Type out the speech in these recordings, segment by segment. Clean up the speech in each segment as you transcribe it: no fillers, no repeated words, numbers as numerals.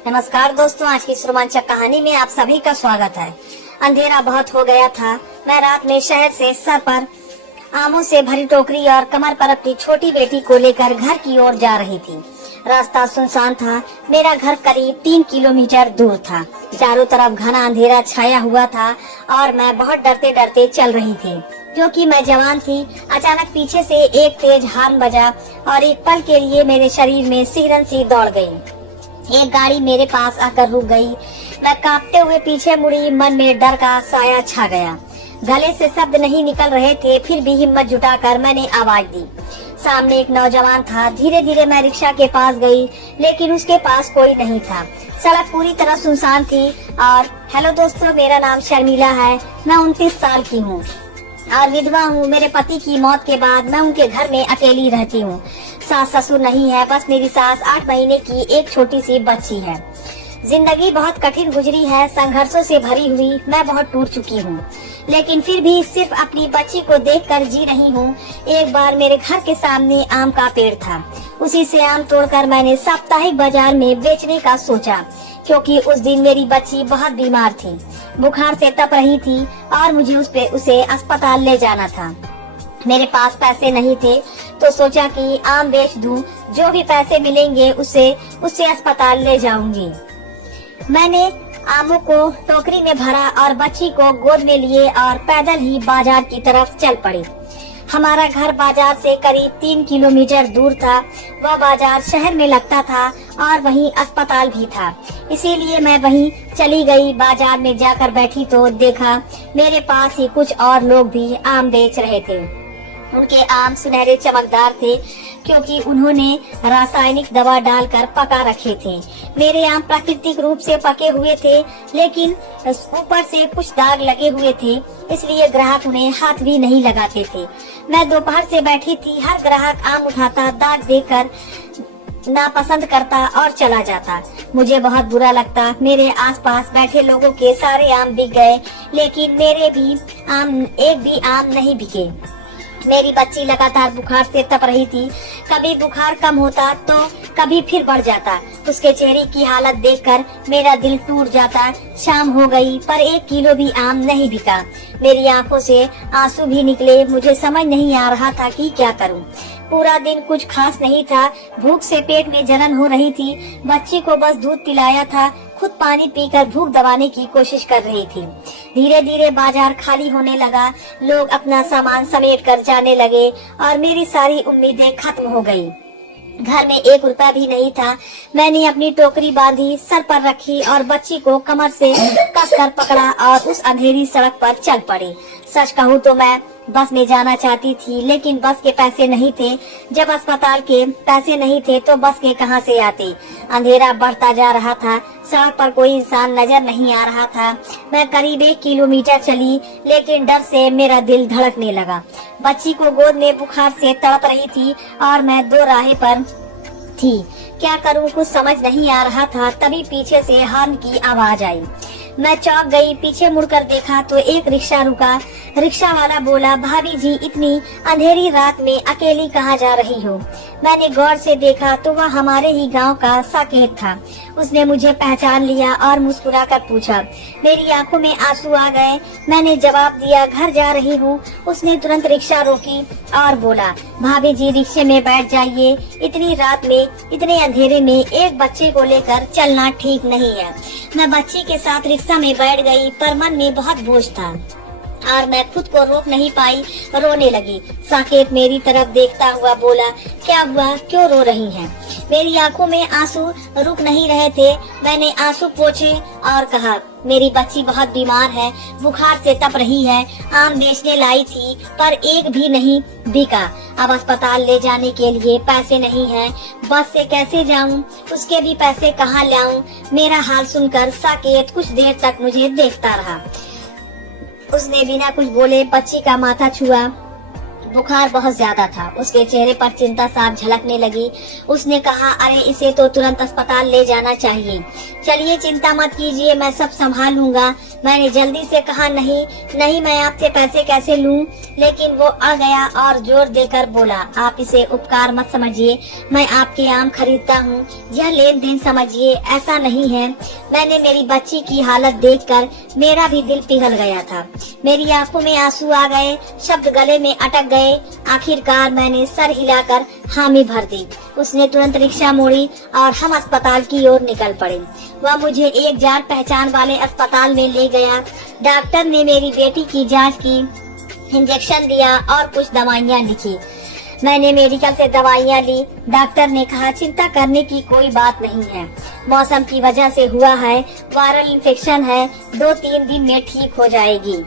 नमस्कार दोस्तों, आज की इस रोमांचक कहानी में आप सभी का स्वागत है। अंधेरा बहुत हो गया था। मैं रात में शहर से सर पर आमों से भरी टोकरी और कमर पर अपनी छोटी बेटी को लेकर घर की ओर जा रही थी। रास्ता सुनसान था। मेरा घर करीब 3 किलोमीटर दूर था। चारों तरफ घना अंधेरा छाया हुआ था और मैं बहुत डरते डरते चल रही थी। क्योंकि मैं जवान थी, अचानक पीछे से एक तेज हॉर्न बजा और एक पल के लिए मेरे शरीर में सिहरन सी दौड़ गई। एक गाड़ी मेरे पास आकर रुक गई। मैं कांपते हुए पीछे मुड़ी। मन में डर का साया छा गया। गले से शब्द नहीं निकल रहे थे, फिर भी हिम्मत जुटाकर मैंने आवाज दी। सामने एक नौजवान था। धीरे धीरे मैं रिक्शा के पास गई, लेकिन उसके पास कोई नहीं था। सड़क पूरी तरह सुनसान थी। और हेलो दोस्तों, मेरा नाम शर्मिला है। मैं 29 साल की हूँ और विधवा हूँ। मेरे पति की मौत के बाद मैं उनके घर में अकेली रहती हूँ। सास ससुर नहीं है, बस मेरी सास 8 महीने की एक छोटी सी बच्ची है। जिंदगी बहुत कठिन गुजरी है, संघर्षों से भरी हुई। मैं बहुत टूट चुकी हूँ, लेकिन फिर भी सिर्फ अपनी बच्ची को देखकर जी रही हूँ। एक बार मेरे घर के सामने आम का पेड़ था। उसी से आम तोड़कर मैंने साप्ताहिक बाजार में बेचने का सोचा, क्योंकि उस दिन मेरी बच्ची बहुत बीमार थी, बुखार से तप रही थी और मुझे उसे अस्पताल ले जाना था। मेरे पास पैसे नहीं थे, तो सोचा कि आम बेच दूं। जो भी पैसे मिलेंगे उससे अस्पताल ले जाऊंगी। मैंने आमों को टोकरी में भरा और बच्ची को गोद में लिए और पैदल ही बाजार की तरफ चल पड़ी। हमारा घर बाजार से करीब 3 किलोमीटर दूर था। वह बाजार शहर में लगता था और वहीं अस्पताल भी था, इसीलिए मैं वहीं चली गई। बाजार में जाकर बैठी तो देखा मेरे पास ही कुछ और लोग भी आम बेच रहे थे। उनके आम सुनहरे चमकदार थे, क्योंकि उन्होंने रासायनिक दवा डालकर पका रखे थे। मेरे आम प्राकृतिक रूप से पके हुए थे, लेकिन ऊपर से कुछ दाग लगे हुए थे, इसलिए ग्राहक उन्हें हाथ भी नहीं लगाते थे। मैं दोपहर से बैठी थी। हर ग्राहक आम उठाता, दाग देकर नापसंद करता और चला जाता। मुझे बहुत बुरा लगता। मेरे आसपास बैठे लोगों के सारे आम बिक गए, लेकिन मेरे भी एक भी आम नहीं बिके। मेरी बच्ची लगातार बुखार से तप रही थी। कभी बुखार कम होता तो कभी फिर बढ़ जाता। उसके चेहरे की हालत देखकर मेरा दिल टूट जाता। शाम हो गई, पर 1 किलो भी आम नहीं बिका। मेरी आंखों से आंसू भी निकले। मुझे समझ नहीं आ रहा था कि क्या करूं। पूरा दिन कुछ खास नहीं था। भूख से पेट में जलन हो रही थी। बच्ची को बस दूध पिलाया था, खुद पानी पीकर भूख दबाने की कोशिश कर रही थी। धीरे धीरे बाजार खाली होने लगा। लोग अपना सामान समेट कर जाने लगे और मेरी सारी उम्मीदें खत्म हो गई। घर में 1 रुपया भी नहीं था। मैंने अपनी टोकरी बांधी, सर पर रखी और बच्ची को कमर से कसकर पकड़ा और उस अंधेरी सड़क पर चल पड़ी। सच कहूँ तो मैं बस में जाना चाहती थी, लेकिन बस के पैसे नहीं थे। जब अस्पताल के पैसे नहीं थे तो बस के कहां से आते। अंधेरा बढ़ता जा रहा था। सड़क पर कोई इंसान नजर नहीं आ रहा था। मैं करीब 1 किलोमीटर चली, लेकिन डर से मेरा दिल धड़कने लगा। बच्ची को गोद में बुखार से तड़प रही थी और मैं 2 राहें पर थी। क्या करूं, कुछ समझ नहीं आ रहा था। तभी पीछे से हॉर्न की आवाज आई। मैं चौंक गई। पीछे मुड़कर देखा तो एक रिक्शा रुका। रिक्शा वाला बोला, भाभी जी, इतनी अंधेरी रात में अकेली कहाँ जा रही हो? मैंने गौर से देखा तो वह हमारे ही गांव का साकेत था। उसने मुझे पहचान लिया और मुस्कुराकर पूछा। मेरी आंखों में आंसू आ गए। मैंने जवाब दिया, घर जा रही हूँ। उसने तुरंत रिक्शा रोकी और बोला, भाभी जी, रिक्शे में बैठ जाइए। इतनी रात में, इतने अंधेरे में एक बच्चे को लेकर चलना ठीक नहीं है। मैं बच्ची के साथ रिक्शा में बैठ गई, पर मन में बहुत बोझ था और मैं खुद को रोक नहीं पाई, रोने लगी। साकेत मेरी तरफ देखता हुआ बोला, क्या हुआ, क्यों रो रही हैं? मेरी आंखों में आंसू रुक नहीं रहे थे। मैंने आंसू पोंछे और कहा, मेरी बच्ची बहुत बीमार है, बुखार से तप रही है। आम बेचने लाई थी, पर एक भी नहीं बिका। अब अस्पताल ले जाने के लिए पैसे नहीं हैं। बस से कैसे जाऊं? उसके भी पैसे कहाँ लाऊं? मेरा हाल सुनकर साकेत कुछ देर तक मुझे देखता रहा। उसने बिना कुछ बोले बच्ची का माथा छुआ। बुखार बहुत ज्यादा था। उसके चेहरे पर चिंता साफ झलकने लगी। उसने कहा, अरे इसे तो तुरंत अस्पताल ले जाना चाहिए। चलिए चिंता मत कीजिए, मैं सब संभाल लूंगा। मैंने जल्दी से कहा, नहीं मैं आपसे पैसे कैसे लूं? लेकिन वो आ गया और जोर देकर बोला, आप इसे उपकार मत समझिए, मैं आपके आम खरीदता हूँ, यह लेन देन समझिए, ऐसा नहीं है। मैंने मेरी बच्ची की हालत देखकर मेरा भी दिल पिघल गया था। मेरी आंखों में आंसू आ गए, शब्द गले में अटक गए। आखिरकार मैंने सर हिलाकर हामी भर दी। उसने तुरंत रिक्शा मोड़ी और हम अस्पताल की ओर निकल पड़े। वह मुझे एक जान पहचान वाले अस्पताल में ले गया। डॉक्टर ने मेरी बेटी की जांच की, इंजेक्शन दिया और कुछ दवाइयाँ लिखी। मैंने मेडिकल से दवाइयाँ ली। डॉक्टर ने कहा, चिंता करने की कोई बात नहीं है, मौसम की वजह से हुआ है, वायरल इन्फेक्शन है, 2-3 दिन में ठीक हो जाएगी।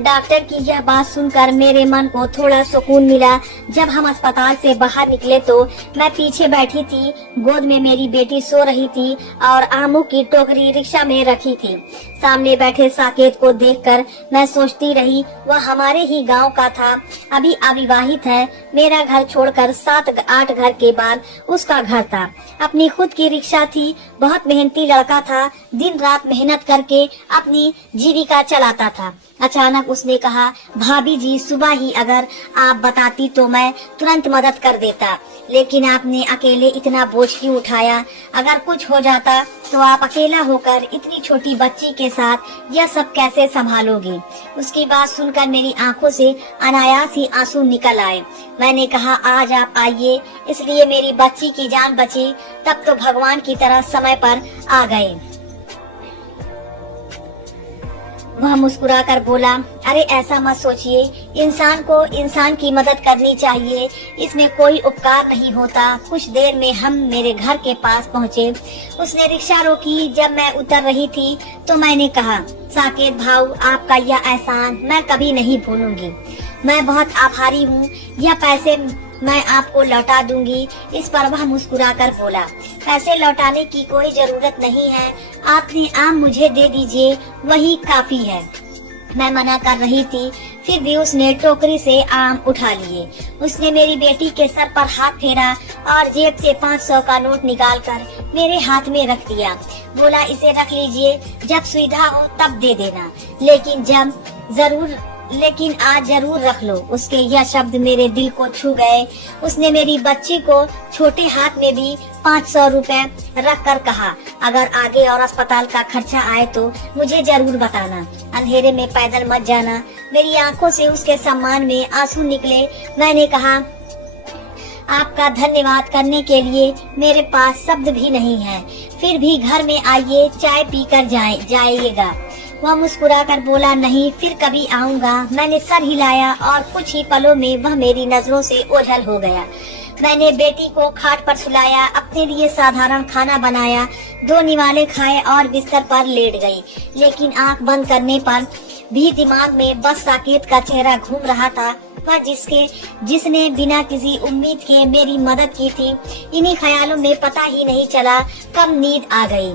डॉक्टर की यह बात सुनकर मेरे मन को थोड़ा सुकून मिला। जब हम अस्पताल से बाहर निकले तो मैं पीछे बैठी थी, गोद में मेरी बेटी सो रही थी और आमों की टोकरी रिक्शा में रखी थी। सामने बैठे साकेत को देखकर मैं सोचती रही, वह हमारे ही गांव का था, अभी अविवाहित है। मेरा घर छोड़कर 7-8 घर के बाद उसका घर था। अपनी खुद की रिक्शा थी, बहुत मेहनती लड़का था, दिन रात मेहनत करके अपनी जीविका चलाता था। अचानक उसने कहा, भाभी जी सुबह ही अगर आप बताती तो मैं तुरंत मदद कर देता, लेकिन आपने अकेले इतना बोझ क्यों उठाया? अगर कुछ हो जाता तो आप अकेला होकर इतनी छोटी बच्ची के साथ यह सब कैसे संभालोगी? उसकी बात सुनकर मेरी आंखों से अनायास ही आंसू निकल आए। मैंने कहा, आज आप आइए, इसलिए मेरी बच्ची की जान बची, तब तो भगवान की तरह समय पर आ गए। वह मुस्कुराकर बोला, अरे ऐसा मत सोचिए, इंसान को इंसान की मदद करनी चाहिए, इसमें कोई उपकार नहीं होता। कुछ देर में हम मेरे घर के पास पहुँचे। उसने रिक्शा रोकी। जब मैं उतर रही थी तो मैंने कहा, साकेत भाऊ, आपका यह एहसान मैं कभी नहीं भूलूंगी। मैं बहुत आभारी हूँ, यह पैसे मैं आपको लौटा दूंगी। इस पर वह मुस्कुराकर बोला, पैसे लौटाने की कोई जरूरत नहीं है, आपने आम मुझे दे दीजिए, वही काफी है। मैं मना कर रही थी, फिर भी उसने टोकरी से आम उठा लिए। उसने मेरी बेटी के सर पर हाथ फेरा और जेब से 500 का नोट निकालकर मेरे हाथ में रख दिया। बोला, इसे रख लीजिए, जब सुविधा हो तब दे देना, लेकिन आज जरूर रख लो। उसके यह शब्द मेरे दिल को छू गए। उसने मेरी बच्ची को छोटे हाथ में भी 500 रुपए रख कर कहा, अगर आगे और अस्पताल का खर्चा आए तो मुझे जरूर बताना, अंधेरे में पैदल मत जाना। मेरी आंखों से उसके सम्मान में आंसू निकले। मैंने कहा, आपका धन्यवाद करने के लिए मेरे पास शब्द भी नहीं है, फिर भी घर में आइए, चाय पीकर जाइएगा। वह मुस्कुराकर बोला, नहीं, फिर कभी आऊंगा। मैंने सर हिलाया और कुछ ही पलों में वह मेरी नजरों से ओझल हो गया। मैंने बेटी को खाट पर सुलाया, अपने लिए साधारण खाना बनाया, 2 निवाले खाए और बिस्तर पर लेट गई। लेकिन आंख बंद करने पर भी दिमाग में बस साकेत का चेहरा घूम रहा था, वह जिसने बिना किसी उम्मीद के मेरी मदद की थी। इन्हीं ख्यालों में पता ही नहीं चला कब नींद आ गई।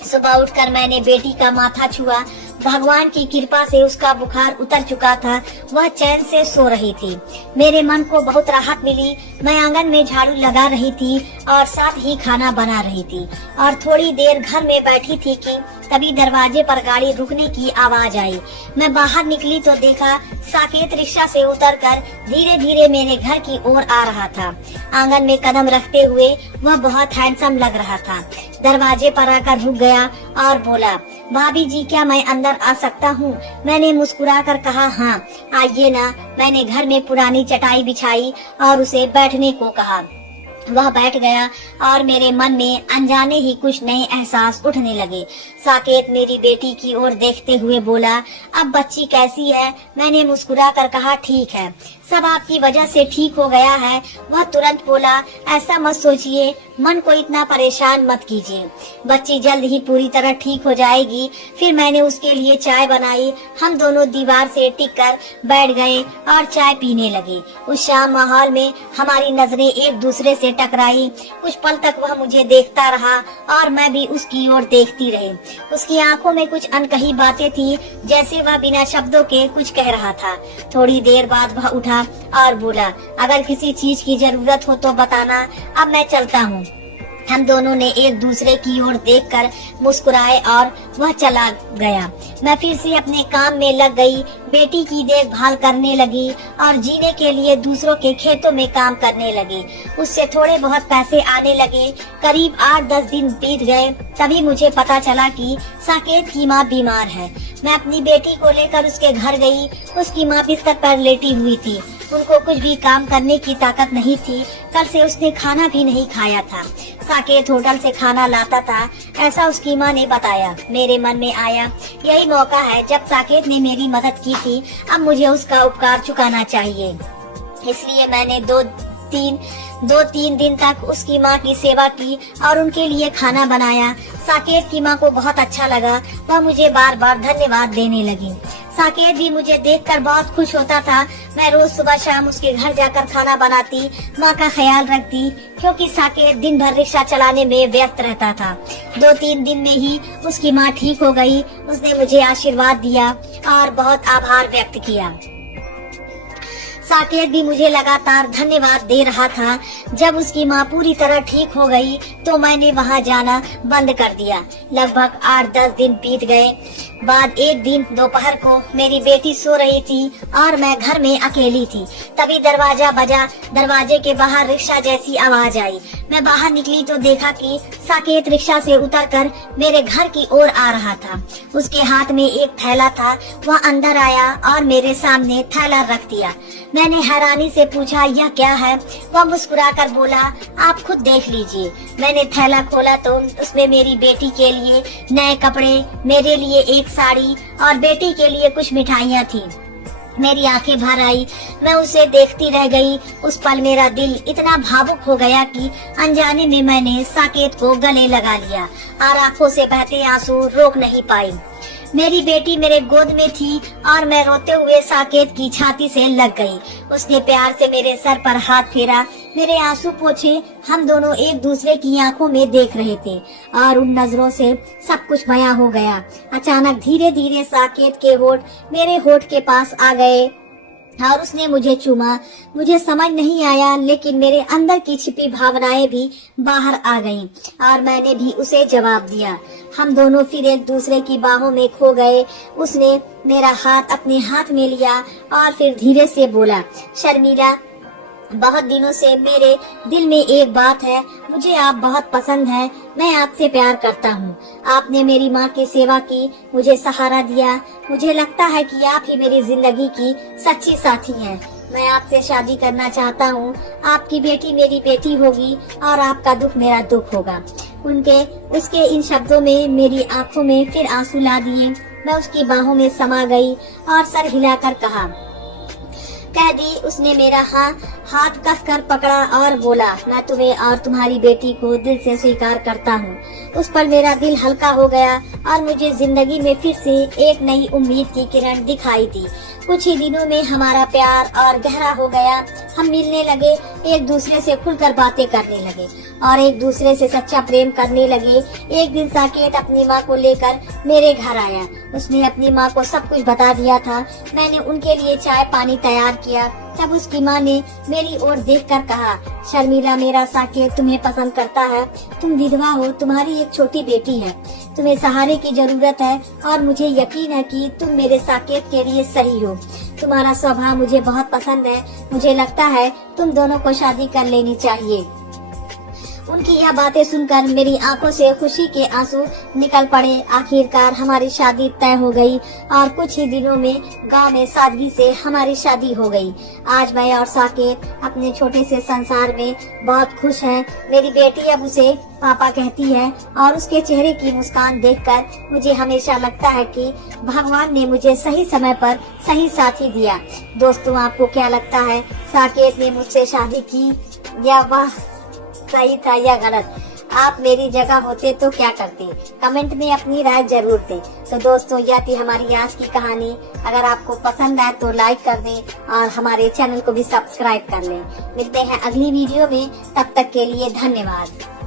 सुबह उठकर मैंने बेटी का माथा छुआ। भगवान की कृपा से उसका बुखार उतर चुका था, वह चैन से सो रही थी। मेरे मन को बहुत राहत मिली। मैं आंगन में झाड़ू लगा रही थी और साथ ही खाना बना रही थी और थोड़ी देर घर में बैठी थी कि तभी दरवाजे पर गाड़ी रुकने की आवाज आई। मैं बाहर निकली तो देखा साकेत रिक्शा से उतरकर धीरे धीरे मेरे घर की ओर आ रहा था। आंगन में कदम रखते हुए वह बहुत हैंडसम लग रहा था। दरवाजे पर आकर रुक गया और बोला, भाभी जी, क्या मैं अंदर आ सकता हूँ? मैंने मुस्कुरा कर कहा, हाँ आइए ना। मैंने घर में पुरानी चटाई बिछाई और उसे बैठने को कहा। वह बैठ गया और मेरे मन में अनजाने ही कुछ नए एहसास उठने लगे। साकेत मेरी बेटी की ओर देखते हुए बोला, अब बच्ची कैसी है? मैंने मुस्कुरा कर कहा, ठीक है। सब आपकी वजह से ठीक हो गया है। वह तुरंत बोला, ऐसा मत सोचिए, मन को इतना परेशान मत कीजिए, बच्ची जल्द ही पूरी तरह ठीक हो जाएगी। फिर मैंने उसके लिए चाय बनाई। हम दोनों दीवार से टिक कर बैठ गए और चाय पीने लगे। उस शाम माहौल में हमारी नजरें एक दूसरे से टकराई। कुछ पल तक वह मुझे देखता रहा और मैं भी उसकी ओर देखती रही। उसकी आंखों में कुछ अनकही बातें थी, जैसे वह बिना शब्दों के कुछ कह रहा था। थोड़ी देर बाद वह उठा और बोला, अगर किसी चीज की जरूरत हो तो बताना, अब मैं चलता हूँ। हम दोनों ने एक दूसरे की ओर देखकर मुस्कुराए और वह चला गया। मैं फिर से अपने काम में लग गई, बेटी की देखभाल करने लगी और जीने के लिए दूसरों के खेतों में काम करने लगी। उससे थोड़े बहुत पैसे आने लगे। करीब 8-10 दिन बीत गए, तभी मुझे पता चला कि साकेत की माँ बीमार है। मैं अपनी बेटी को लेकर उसके घर गई। उसकी माँ बिस्तर पर लेटी हुई थी। उनको कुछ भी काम करने की ताकत नहीं थी। कल से उसने खाना भी नहीं खाया था। साकेत होटल से खाना लाता था, ऐसा उसकी माँ ने बताया। मेरे मन में आया, यही मौका है जब साकेत ने मेरी मदद की थी, अब मुझे उसका उपकार चुकाना चाहिए। इसलिए मैंने दो तीन दिन तक उसकी माँ की सेवा की और उनके लिए खाना बनाया। साकेत की माँ को बहुत अच्छा लगा। वह मुझे बार बार धन्यवाद देने लगी। साकेत भी मुझे देखकर बहुत खुश होता था। मैं रोज सुबह शाम उसके घर जाकर खाना बनाती, माँ का ख्याल रखती, क्योंकि साकेत दिन भर रिक्शा चलाने में व्यस्त रहता था। 2-3 दिन में ही उसकी माँ ठीक हो गई। उसने मुझे आशीर्वाद दिया और बहुत आभार व्यक्त किया। साकेत भी मुझे लगातार धन्यवाद दे रहा था। जब उसकी माँ पूरी तरह ठीक हो गई तो मैंने वहाँ जाना बंद कर दिया। लगभग 8-10 दिन बीत गए। बाद एक दिन दोपहर को मेरी बेटी सो रही थी और मैं घर में अकेली थी। तभी दरवाजा बजा। दरवाजे के बाहर रिक्शा जैसी आवाज आई। मैं बाहर निकली तो देखा कि साकेत रिक्शा से उतरकर मेरे घर की ओर आ रहा था। उसके हाथ में एक थैला था। वह अंदर आया और मेरे सामने थैला रख दिया। मैंने हैरानी से पूछा, यह क्या है? वह मुस्कुराकर बोला, आप खुद देख लीजिए। मैंने थैला खोला तो उसमें मेरी बेटी के लिए नए कपड़े, मेरे लिए एक साड़ी और बेटी के लिए कुछ मिठाइयाँ थी। मेरी आंखें भर आई। मैं उसे देखती रह गई। उस पल मेरा दिल इतना भावुक हो गया कि अनजाने में मैंने साकेत को गले लगा लिया और आंखों से बहते आंसू रोक नहीं पाई। मेरी बेटी मेरे गोद में थी और मैं रोते हुए साकेत की छाती से लग गई। उसने प्यार से मेरे सर पर हाथ फेरा, मेरे आंसू पोंछे। हम दोनों एक दूसरे की आंखों में देख रहे थे और उन नजरों से सब कुछ बयां हो गया। अचानक धीरे धीरे साकेत के होठ मेरे होठ के पास आ गए और उसने मुझे चूमा। मुझे समझ नहीं आया, लेकिन मेरे अंदर की छिपी भावनाएं भी बाहर आ गईं और मैंने भी उसे जवाब दिया। हम दोनों फिर एक दूसरे की बाहों में खो गए। उसने मेरा हाथ अपने हाथ में लिया और फिर धीरे से बोला, शर्मिला, बहुत दिनों से मेरे दिल में एक बात है। मुझे आप बहुत पसंद है। मैं आपसे प्यार करता हूँ। आपने मेरी माँ की सेवा की, मुझे सहारा दिया। मुझे लगता है कि आप ही मेरी जिंदगी की सच्ची साथी हैं। मैं आपसे शादी करना चाहता हूँ। आपकी बेटी मेरी बेटी होगी और आपका दुख मेरा दुख होगा। उसके इन शब्दों में मेरी आंखों में फिर आंसू ला दिए। मैं उसकी बाहों में समा गई और सर हिलाकर कह दी। उसने मेरा हाथ कसकर पकड़ा और बोला, मैं तुम्हें और तुम्हारी बेटी को दिल से स्वीकार करता हूँ। उस पर मेरा दिल हल्का हो गया और मुझे जिंदगी में फिर से एक नई उम्मीद की किरण दिखाई दी। कुछ ही दिनों में हमारा प्यार और गहरा हो गया। हम मिलने लगे, एक दूसरे से खुलकर बातें करने लगे और एक दूसरे से सच्चा प्रेम करने लगे। एक दिन साकेत अपनी माँ को लेकर मेरे घर आया। उसने अपनी माँ को सब कुछ बता दिया था। मैंने उनके लिए चाय पानी तैयार किया। तब उसकी माँ ने मेरी ओर देखकर कहा, शर्मिला, मेरा साकेत तुम्हें पसंद करता है। तुम विधवा हो, तुम्हारी एक छोटी बेटी है, तुम्हें सहारे की जरूरत है और मुझे यकीन है कि तुम मेरे साकेत के लिए सही हो। तुम्हारा स्वभाव मुझे बहुत पसंद है। मुझे लगता है तुम दोनों को शादी कर लेनी चाहिए। उनकी यह बातें सुनकर मेरी आंखों से खुशी के आंसू निकल पड़े। आखिरकार हमारी शादी तय हो गई और कुछ ही दिनों में गांव में सादगी से हमारी शादी हो गई। आज मैं और साकेत अपने छोटे से संसार में बहुत खुश हैं। मेरी बेटी अब उसे पापा कहती है और उसके चेहरे की मुस्कान देखकर मुझे हमेशा लगता है कि भगवान ने मुझे सही समय पर सही साथी दिया। दोस्तों, आपको क्या लगता है, साकेत ने मुझसे शादी की या वह सही था या गलत? आप मेरी जगह होते तो क्या करते? कमेंट में अपनी राय जरूर दें। तो दोस्तों, यह थी हमारी आज की कहानी। अगर आपको पसंद आए तो लाइक कर दें और हमारे चैनल को भी सब्सक्राइब कर लें। मिलते हैं अगली वीडियो में, तब तक के लिए धन्यवाद।